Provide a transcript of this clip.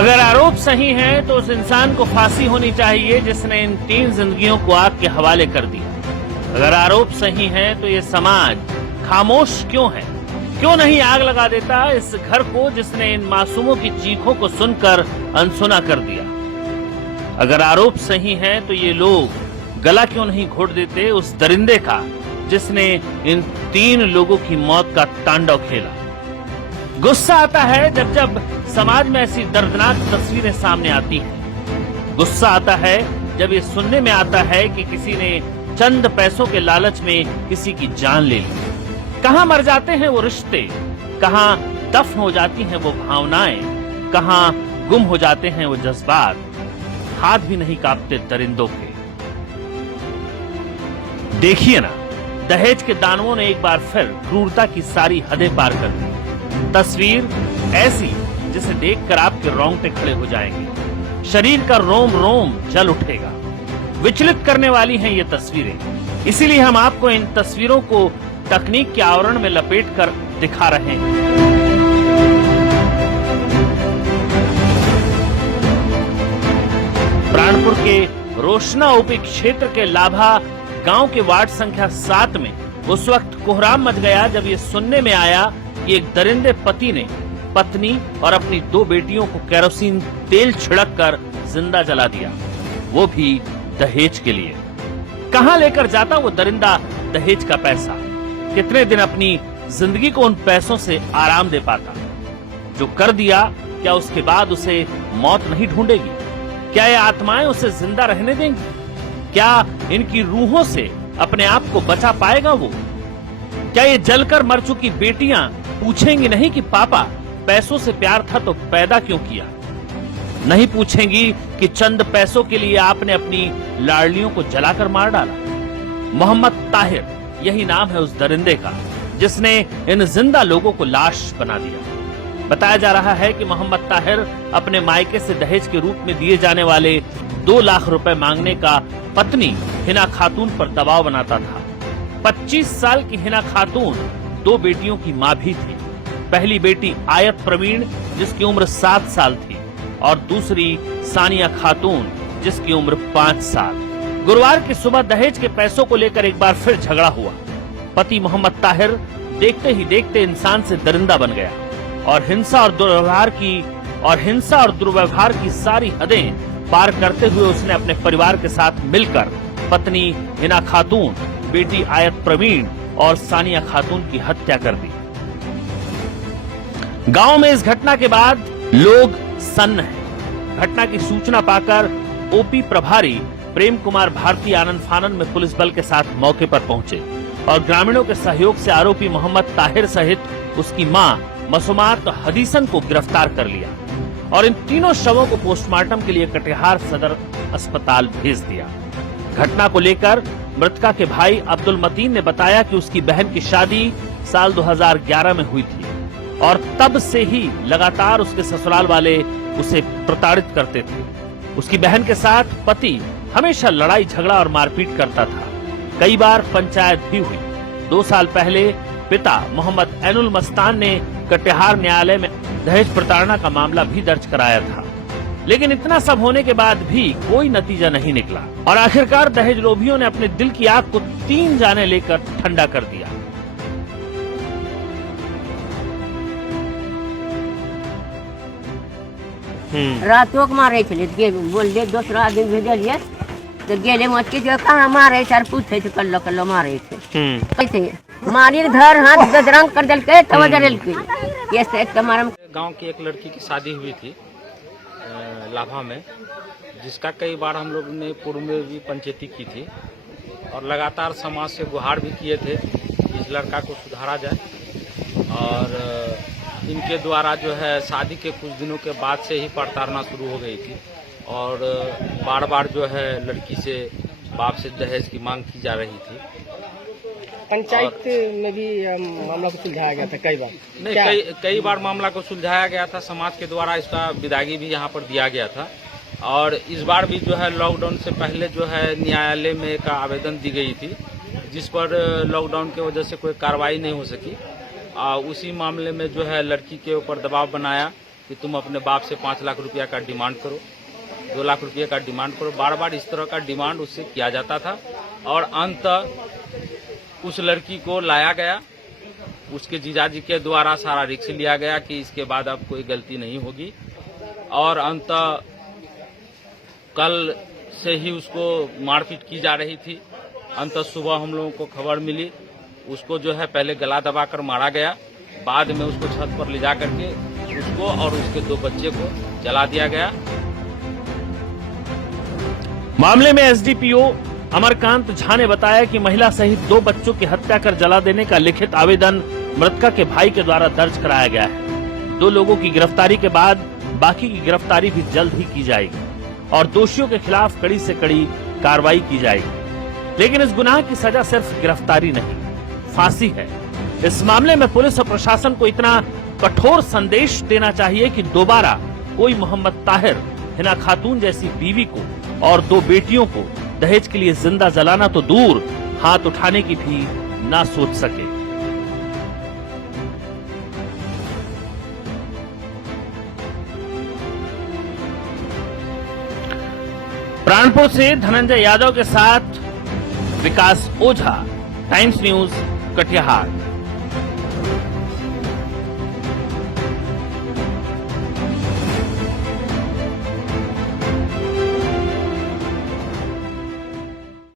अगर आरोप सही है तो उस इंसान को फांसी होनी चाहिए जिसने इन 3 जिंदगियों को आग के हवाले कर दिया। अगर आरोप सही है तो ये समाज खामोश क्यों है? क्यों नहीं आग लगा देता इस घर को जिसने इन मासूमों की चीखों को सुनकर अनसुना कर दिया? अगर आरोप सही है तो ये लोग गला क्यों नहीं घोट देते उस दरिंदे का जिसने इन 3 लोगों की मौत का तांडव खेला? गुस्सा आता है जब जब समाज में ऐसी दर्दनाक तस्वीरें सामने आती हैं। गुस्सा आता है जब ये सुनने में आता है कि किसी ने चंद पैसों के लालच में किसी की जान ले ली। कहां मर जाते हैं वो रिश्ते, कहां दफन हो जाती हैं वो भावनाएं, कहां गुम हो जाते हैं वो जज्बात। हाथ भी नहीं कांपते दरिंदों के। देखिए ना, दहेज के दानवों ने एक बार फिर क्रूरता की सारी हदें पार कर दी। तस्वीर ऐसी जिसे देखकर आपके रोंगटे खड़े हो जाएंगे, शरीर का रोम रोम जल उठेगा। विचलित करने वाली हैं ये तस्वीरें, इसीलिए हम आपको इन तस्वीरों को तकनीक के आवरण में लपेटकर दिखा रहे हैं। प्राणपुर के रोशना ओपी क्षेत्र के लाभा गांव के वार्ड संख्या 7 में उस वक्त कोहराम मच गया जब ये सुनने में आया कि एक दरिंदे पति ने पत्नी और अपनी 2 बेटियों को केरोसिन तेल छिड़क कर जिंदा जला दिया, वो भी दहेज के लिए। कहां लेकर जाता वो दरिंदा दहेज का पैसा? कितने दिन अपनी जिंदगी को उन पैसों से आराम दे पाता? जो कर दिया, क्या उसके बाद उसे मौत नहीं ढूंढेगी? क्या ये आत्माएं उसे जिंदा रहने देंगी? क्या इनकी रूहों से अपने आप को बचा पाएगा वो? क्या ये जलकर मर चुकी बेटियां पूछेंगी नहीं कि पापा पैसों से प्यार था तो पैदा क्यों किया? नहीं पूछेंगी कि चंद पैसों के लिए आपने अपनी लाडलियों को जलाकर मार डाला? मोहम्मद ताहिर, यही नाम है उस दरिंदे का जिसने इन जिंदा लोगों को लाश बना दिया। बताया जा रहा है कि मोहम्मद ताहिर अपने मायके से दहेज के रूप में दिए जाने वाले 2 लाख रुपए मांगने का पत्नी हिना खातून पर दबाव बनाता था। 25 साल की हिना खातून 2 बेटियों की मां भी थी। पहली बेटी आयत प्रवीण जिसकी उम्र 7 साल थी और दूसरी सानिया खातून जिसकी उम्र 5 साल। गुरुवार की सुबह दहेज के पैसों को लेकर एक बार फिर झगड़ा हुआ। पति मोहम्मद ताहिर देखते ही देखते इंसान से दरिंदा बन गया और हिंसा और दुर्व्यवहार की सारी हदें पार करते हुए उसने अपने परिवार के साथ मिलकर पत्नी हिना खातून, बेटी आयत प्रवीण और सानिया खातून की हत्या कर दी। गांव में इस घटना के बाद लोग सन्न हैं। घटना की सूचना पाकर ओपी प्रभारी प्रेम कुमार भारती आनंद फानन में पुलिस बल के साथ मौके पर पहुंचे और ग्रामीणों के सहयोग से आरोपी मोहम्मद ताहिर सहित उसकी मां मसूमात हदीसन को गिरफ्तार कर लिया और इन तीनों शवों को पोस्टमार्टम के लिए कटिहार सदर अस्पताल भेज दिया। घटना को लेकर मृतका के भाई अब्दुल मतीन ने बताया कि उसकी बहन की शादी साल 2011 में हुई थी और तब से ही लगातार उसके ससुराल वाले उसे प्रताड़ित करते थे। उसकी बहन के साथ पति हमेशा लड़ाई झगड़ा और मारपीट करता था। कई बार पंचायत भी हुई। 2 साल पहले पिता मोहम्मद ऐनुल मस्तान ने कटिहार न्यायालय में दहेज प्रताड़ना का मामला भी दर्ज कराया था, लेकिन इतना सब होने के बाद भी कोई नतीजा नहीं निकला और आखिरकार दहेज लोभियों ने अपने दिल की आग को 3 जाने लेकर ठंडा कर दिया। रातों को मारे थे बोल दे दूसरा आदमी भेजलिए तो गेले मत के कहाँ मारे सर पूछे थे कल्लो मारे थे कैसे मारी धर हाथ गदरंग कर दिल के तवजरल के ये से तुम्हारा गांव की एक लड़की की शादी हुई थी लाभा में, जिसका कई बार हम लोग ने पूर्व में भी पंचायती की थी और लगातार समाज से गुहार भी किए थे इस लड़का को सुधारा जाए। और इनके द्वारा जो है शादी के कुछ दिनों के बाद से ही प्रताड़ना शुरू हो गई थी और बार बार जो है लड़की से बाप से दहेज की मांग की जा रही थी। पंचायत में भी मामला को सुलझाया गया था कई बार? नहीं, कई बार मामला को सुलझाया गया था। समाज के द्वारा इसका विदागी भी यहाँ पर दिया गया था और इस बार भी जो है लॉकडाउन से पहले जो है न्यायालय में एक आवेदन दी गई थी जिस पर लॉकडाउन की वजह से कोई कार्रवाई नहीं हो सकी। उसी मामले में जो है लड़की के ऊपर दबाव बनाया कि तुम अपने बाप से 5 लाख रुपया का डिमांड करो, 2 लाख रुपये का डिमांड करो। बार बार इस तरह का डिमांड उससे किया जाता था और अंत उस लड़की को लाया गया, उसके जीजाजी के द्वारा सारा रिस्क लिया गया कि इसके बाद अब कोई गलती नहीं होगी। और अंत कल से ही उसको मारपीट की जा रही थी। अंत सुबह हम लोगों को खबर मिली, उसको जो है पहले गला दबाकर मारा गया, बाद में उसको छत पर ले जा करके उसको और उसके 2 बच्चे को जला दिया गया। मामले में एसडीपीओ अमरकांत झा ने बताया कि महिला सहित 2 बच्चों की हत्या कर जला देने का लिखित आवेदन मृतका के भाई के द्वारा दर्ज कराया गया है। 2 लोगों की गिरफ्तारी के बाद बाकी की गिरफ्तारी भी जल्द ही की जाएगी और दोषियों के खिलाफ कड़ी से कड़ी कार्रवाई की जाएगी। लेकिन इस गुनाह की सजा सिर्फ गिरफ्तारी नहीं, फांसी है। इस मामले में पुलिस और प्रशासन को इतना कठोर संदेश देना चाहिए कि दोबारा कोई मोहम्मद ताहिर, हिना खातून जैसी बीवी को और 2 बेटियों को दहेज के लिए जिंदा जलाना तो दूर, हाथ उठाने की भी ना सोच सके। प्राणपुर से धनंजय यादव के साथ विकास ओझा, टाइम्स न्यूज, कटिहार।